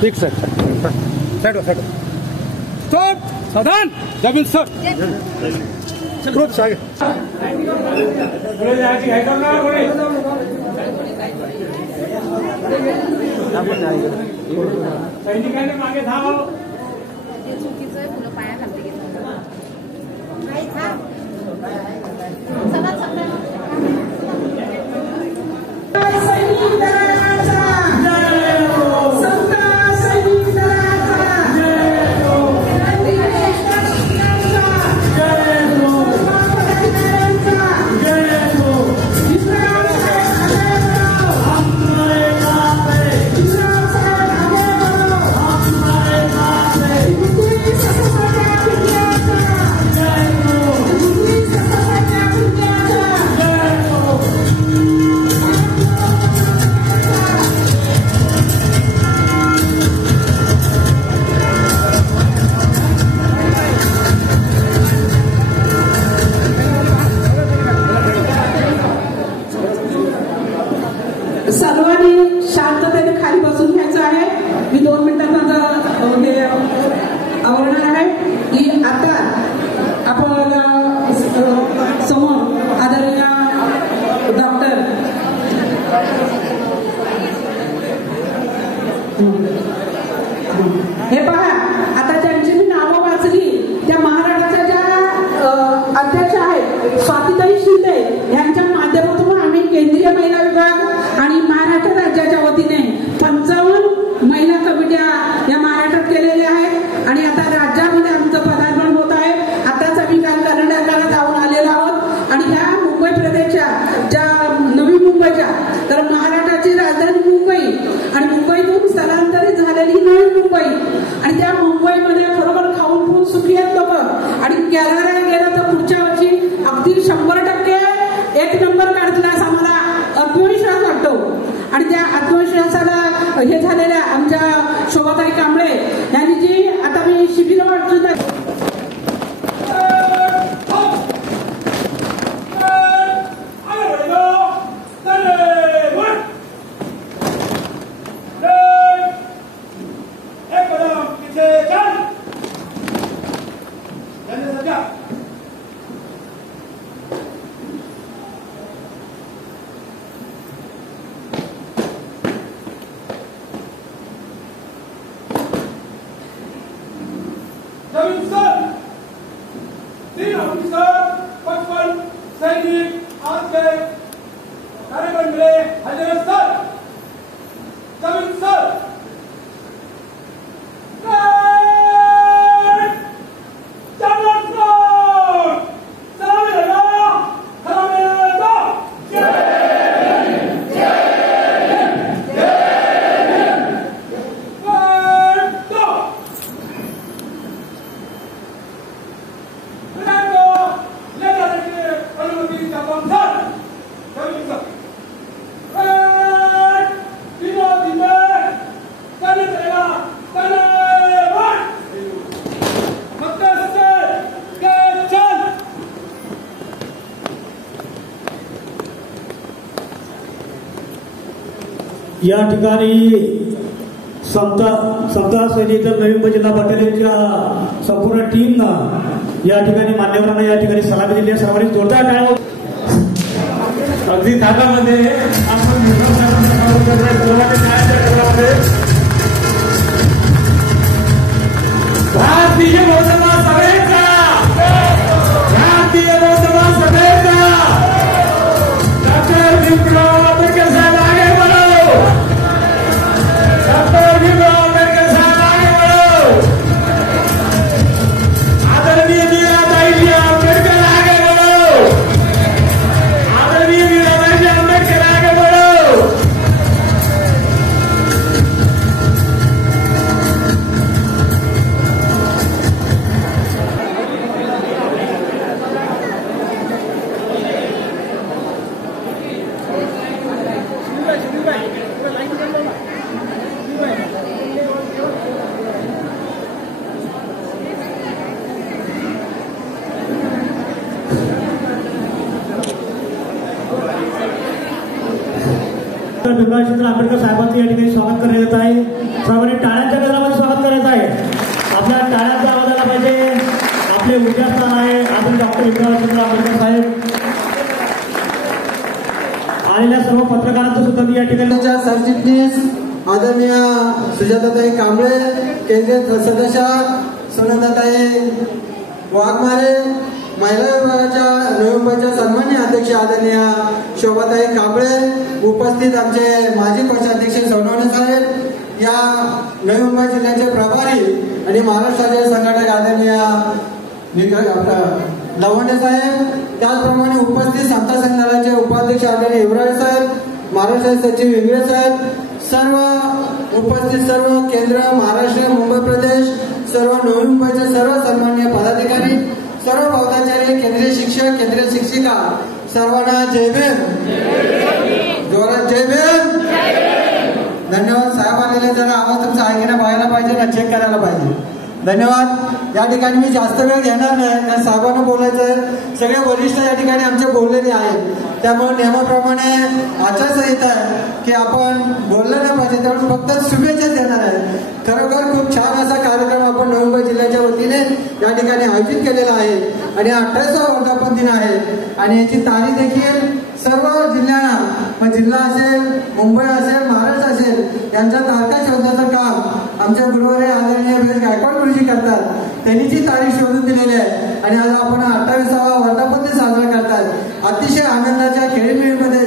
ठीक sir, side stop, सावधान, जमीन सर, ग्रुप आगे सैनिकांनी मागे धाव. चुकीचं आहे, मुलं पाया खालती घेतात. सर्वांनी शांततेने खाली बसून घ्यायचं आहे. मी 2 मिनिटात माझं हे आवरणार आहे की आता आपल्याला समोर आदरणीय डॉक्टर हे पहा, आता ज्यांची मी नावं वाचली त्या महाराष्ट्राच्या ज्या अध्यक्ष आहेत स्वातीताई शिंदे यांच्या माध्यमातून आम्ही केंद्रीय महिला विभाग आणि महाराष्ट्र राज्याच्या वतीने 55 महिला कमिट्या या महाराष्ट्रात केलेल्या आहेत आणि आता राज्यामध्ये आमचं पदार्पण होत आहे. आताच आम्ही काल कर्नाटकाला जाऊन आलेलो आहोत आणि ह्या मुंबई प्रदेशच्या ज्या नवी मुंबईच्या, तर महाराष्ट्राची राजधानी मुंबई आणि मुंबईतून स्थलांतरित झालेली नवी मुंबई आणि त्या मुंबईमध्ये खरोखर खाऊन पिऊन सुखी आहेत लोक आणि केरळला गेलं तर पुढच्या वर्षी अगदी 100% 1 नंबर काढतील असा आम्हाला आत्मविश्वास वाटतो. आणि त्या आत्मविश्वासाला हे झालेल्या आमच्या शोभाताई कांबळे यांनी जी आता मी शिबिर वाटून सैनिक आज के कार्यक्रम में हाजिर सर, जमीन सर, या ठिकाणी समता सैनिक नवी मुंबई जिल्हा बटालियनच्या संपूर्ण टीमनं या ठिकाणी मान्यवरांना या ठिकाणी सलामी दिली आहे. सर्वांनी जोरदार टाळ्या. अगदी थाटामध्ये आपण भारतीय लोकसभा सभेचा डॉक्टर भीमराव आंबेडकर साहेब आगे बढ़ो. डॉक्टर भीमराव आंबेडकर साहेब आगे बढ़ो. आदरणीय मीराबाई जी आंबेडकर आगे बढ़ो. आदरणीय मीराबाई जी आंबेडकर आगे बढ़ो. भीमराव आंबेडकर साहेबांचं या ठिकाणी स्वागत करण्यात येत आहे. सर्वांनी टाळ्यांच्या गजरामध्ये स्वागत करायचं आहे. आपल्या टाळ्यांचा आवाज आला पाहिजे. आपले उद्यास्थान आहे आपण डॉक्टर भीमराव आंबेडकर साहेब. आलेल्या सर्व पत्रकारांचं सुद्धा मी या ठिकाणी सरचिटणीस आदरणीय सुजाताताई कांबळे, केंद्रीय सदस्य सुनंदाताई वाघमारे, महिला विभागाच्या नवी मुंबईच्या सन्माननीय अध्यक्ष आदरणीय शोभाताई कांबळे, उपस्थित आमचे माजी पक्षाध्यक्ष सोनवणे साहेब, या नवी मुंबई जिल्ह्याचे प्रभारी आणि महाराष्ट्र राज्य संघटक आदरणीय लवंडे साहेब, त्याचप्रमाणे उपस्थित समता संघाचे उपाध्यक्ष आदरणीय युवराज साहेब, महाराष्ट्र सचिव इंगळे साहेब, सर्व उपस्थित सर्व केंद्र, महाराष्ट्र, मुंबई प्रदेश, सर्व नवी मुंबईचे सर्व सन्माननीय पदाधिकारी, सर्व पदाधिकारी, केंद्रीय शिक्षक, केंद्रीय शिक्षिका, सर्वांना जय भीम. जोरात जय भीम. धन्यवाद. साहेब आलेले जरा आवाज तुमचा ऐकायला पाहायला पाहिजे ना, चेक करायला पाहिजे. धन्यवाद. या ठिकाणी मी जास्त वेळ घेणार नाही, कारण साहेबांना बोलायचं. सगळे वरिष्ठ या ठिकाणी आमचे बोललेले आहेत, त्यामुळे नियमाप्रमाणे आचारसंहिता आहे की आपण बोललं नाही पाहिजे, त्यामुळे फक्त शुभेच्छा देणार आहे. खरोखर खूप छान असा कार्यक्रम आपण नवी मुंबई जिल्ह्याच्या वतीने या ठिकाणी आयोजित केलेला आहे आणि 28वा वर्धापन दिन आहे आणि याची तारीख देखील सर्व जिल्ह्यांना, मग जिल्हा असेल, मुंबई असेल, महाराष्ट्र असेल, यांच्या तारखा शोधण्याचं काम आमच्या गुरुवारी आदरणीय गायकवाड गुरुजी करतात. त्यांनी जी तारीख शोधून दिलेली आहे आणि आज आपण 28वा वर्धापन दिन साजरा करतात. अतिशय आनंदाच्या खेळीमेळीमध्ये